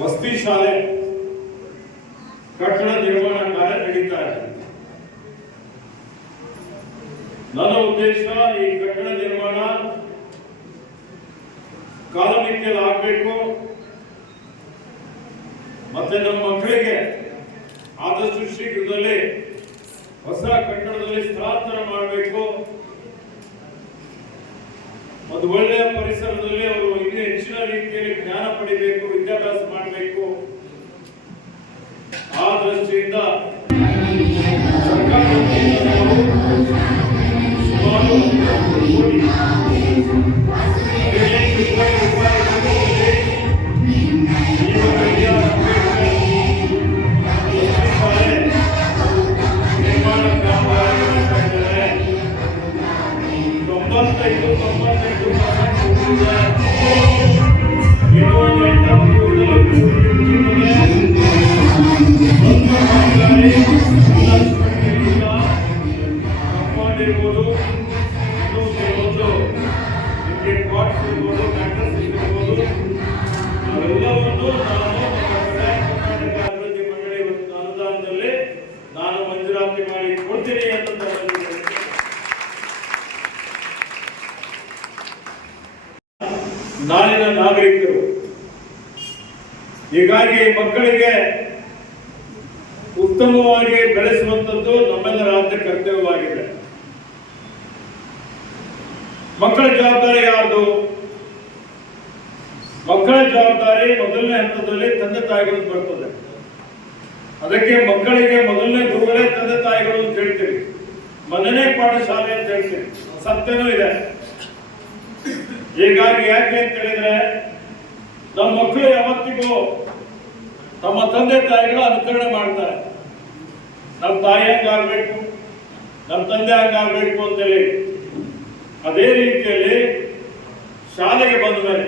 ವಸತಿ ಶಾಲೆ ಕಟ್ಟಡ ನಿರ್ಮಾಣ ಕಾರ್ಯ ನಡೀತಾ ಇದೆ. ನನ್ನ ಉದ್ದೇಶ ಈ ಕಟ್ಟಡ ನಿರ್ಮಾಣ ಕಾಲಮಿತಿಯಲ್ಲಿ ಆಗಬೇಕು. ಮತ್ತೆ ನಮ್ಮ ಮಕ್ಕಳಿಗೆ ಆದಷ್ಟು ಶೀಘ್ರದಲ್ಲಿ ಹೊಸ ಕಟ್ಟಡದಲ್ಲಿ ಸ್ಥಳಾಂತರ ಮಾಡಬೇಕು. ಒಂದು ಒಳ್ಳೆಯ ಪರಿಸರದಲ್ಲಿ ಅವರು ಇನ್ನೂ ಹೆಚ್ಚಿನ ರೀತಿಯಲ್ಲಿ ಜ್ಞಾನ ಪಡಿಬೇಕು, ವಿದ್ಯಾಭ್ಯಾಸ ಇದ್ದಾರೆ ತೊಂಬತ್ತೈದು ತೊಂಬತ್ತೆಂಟು ಪರ್ಸೆಂಟ್ ಮುಗಿದಿದೆ ಇನ್ನೂ ನಾನು ನಮ್ಮ ಒಂದು ನಾನು ಮಂಜೂರಾತಿ ಮಾಡಿ ಕೊಡ್ತೀನಿ ಅಂತ. ನಾಳಿನ ನಾಗರಿಕರು, ಹೀಗಾಗಿ ಮಕ್ಕಳಿಗೆ ಉತ್ತಮವಾಗಿ ಬೆಳೆಸುವಂತದ್ದು ನಮ್ಮೆಲ್ಲರ ಮಕ್ಕಳ ಜವಾಬ್ದಾರಿ ಯಾರ್ದು? ಮಕ್ಕಳ ಜವಾಬ್ದಾರಿ ಮೊದಲನೇ ಹಂತದಲ್ಲಿ ತಂದೆ ತಾಯಿಗಳು ಬರ್ತದೆ. ಅದಕ್ಕೆ ಮಕ್ಕಳಿಗೆ ಮೊದಲನೇ ಗುರುಗಳೇ ತಂದೆ ತಾಯಿಗಳು ಅಂತ ಹೇಳ್ತೀವಿ. ಮೊದಲನೇ ಪಾಠಶಾಲೆ ಅಂತ ಹೇಳ್ತೀವಿ. ಸತ್ಯನೂ ಇದೆ. ಹೀಗಾಗಿ ಯಾಕೆ ಅಂತ ಹೇಳಿದ್ರೆ, ನಮ್ಮ ಮಕ್ಕಳು ಯಾವತ್ತಿಗೂ ತಮ್ಮ ತಂದೆ ತಾಯಿಗಳು ಅನುಕರಣೆ ಮಾಡ್ತಾರೆ. ನಮ್ಮ ತಾಯಿ ಹಂಗಾಗ್ಬೇಕು ನಮ್ಮ ತಂದೆ ಹಂಗಾಗ್ಬೇಕು ಅಂತೇಳಿ. ಅದೇ ರೀತಿಯಲ್ಲಿ ಶಾಲೆಗೆ ಬಂದ ಮೇಲೆ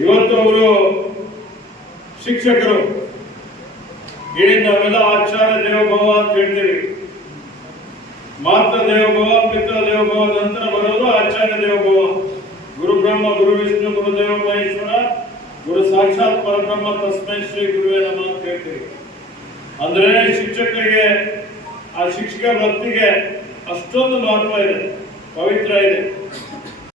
ಇವತ್ತು ಅವರು ಶಿಕ್ಷಕರು. ಏನ್ ನಾವೆಲ್ಲ ಆಚಾರ್ಯ ದೇವಭವ ಅಂತ ಹೇಳ್ತೀವಿ. ಮಾತ್ರ ದೇವಭವ, ಪಿತೃ ದೇವಭವ, ನಂತರ ಬರೋದು ಆಚಾರ್ಯ ದೇವಭವ. ಗುರು ಬ್ರಹ್ಮ, ಗುರು ವಿಷ್ಣು ಗುರುದೇವ ಮಹೇಶ್ವರ, ಗುರು ಸಾಕ್ಷಾತ್ ಪರಬ್ರಹ್ಮ, ತಸ್ಮೈ ಶ್ರೀ ಗುರುವೇ ನಮ್ಮ ಅಂತ ಹೇಳ್ತೀವಿ. ಅಂದ್ರೆ ಶಿಕ್ಷಕರಿಗೆ, ಆ ಶಿಕ್ಷಕ ವೃತ್ತಿಗೆ ಅಷ್ಟೊಂದು ಮಹತ್ವ ಇದೆ. పవిత్ర ఇది